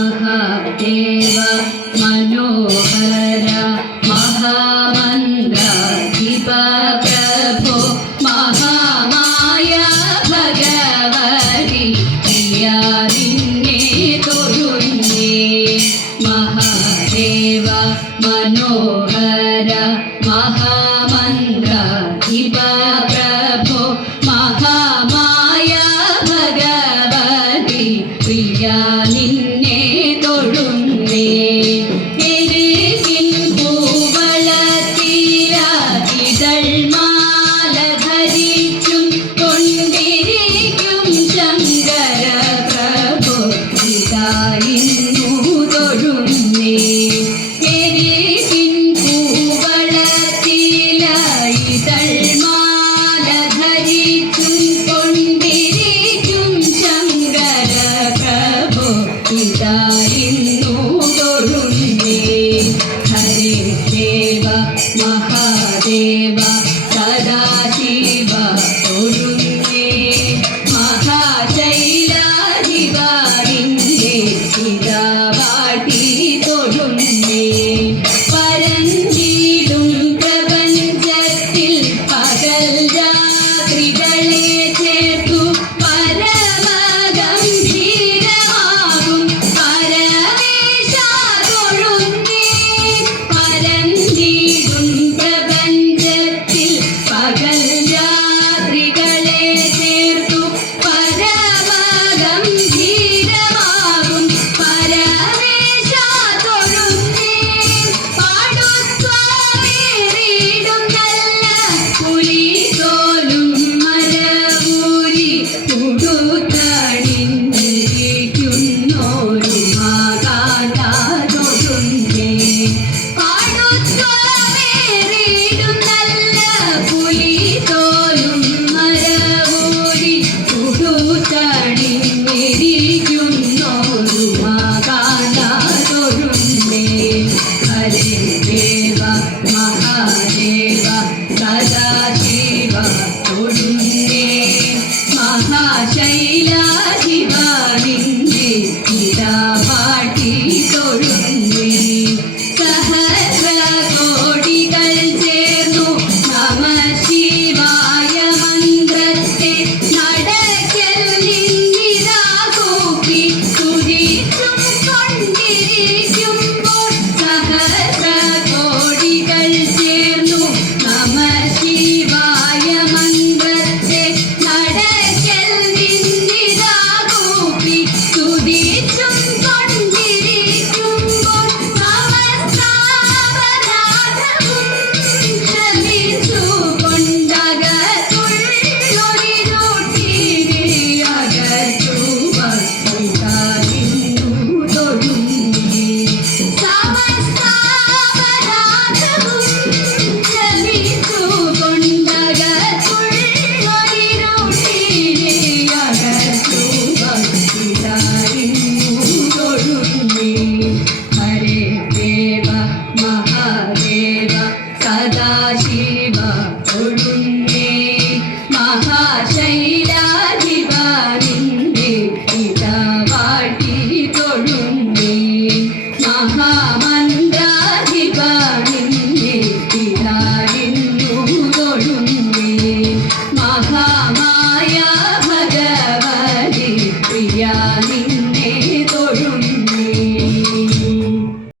महादेव मनोहर महामन्त्राधिप प्रभो महामाया भगवति प्रिया निन्ने തൊഴുന്നേ महादेव मनोहर महामन्त्राधिप प्रभो महामाया भगवति प्रिया നിന്നെ തൊഴുന്നേ എരികിൻ പൂവളത്തില ഇതൾമാല ധരിച്ചും കൊണ്ടിരിക്കും ശങ്കര പ്രഭു ഇതായിരുന്നു തൊഴുന്നേ എരികിൻ പൂവളത്തില ഇതൾമാല ധരിച്ചും കൊണ്ടിരിക്കും ശങ്കര പ്രഭു ഇതായിരുന്നു തൊഴുന്നേ ഹരേ ദേവ മഹാദേവ സദാശിവ തൊഴുന്നേ മഹാശൈലാധിപ നിന്നെ ഇതാ വാട്ടി തൊഴുന്നേ പരഞ്ചിടും പ്രപഞ്ചത്തിൽ പകൽ രാത്രികളെ ചേർത്തു പരമഗംഭീരമാകും പരമേശ തൊഴുന്നേ പരഞ്ചിടും പ്രപഞ്ചത്തിൽ പകൽ രാത്രികളെ ചേർത്തു പരമഗംഭീരമാകും പരമേശ തൊഴുന്നേ പാടുത്വമേറിയിടും നല്ല പുലിതോലും മരവൂരി ഉടുത്തണിഞ്ഞിരിക്കുന്നോരു മാകാന്ത തൊഴുന്നേ പാടുത്വമേറിയിടും നല്ല പുലിതോലും മരവൂരി ഉടുത്തണിഞ്ഞിരിക്കുന്നോരു മാകാന്ത തൊഴുന്നേ ഹരേ ദേവ മഹാദേവ സദാശിവ തൊഴുന്നേ മഹാശൈലാധിപ നിന്നെ ഇതാ പാട്ടി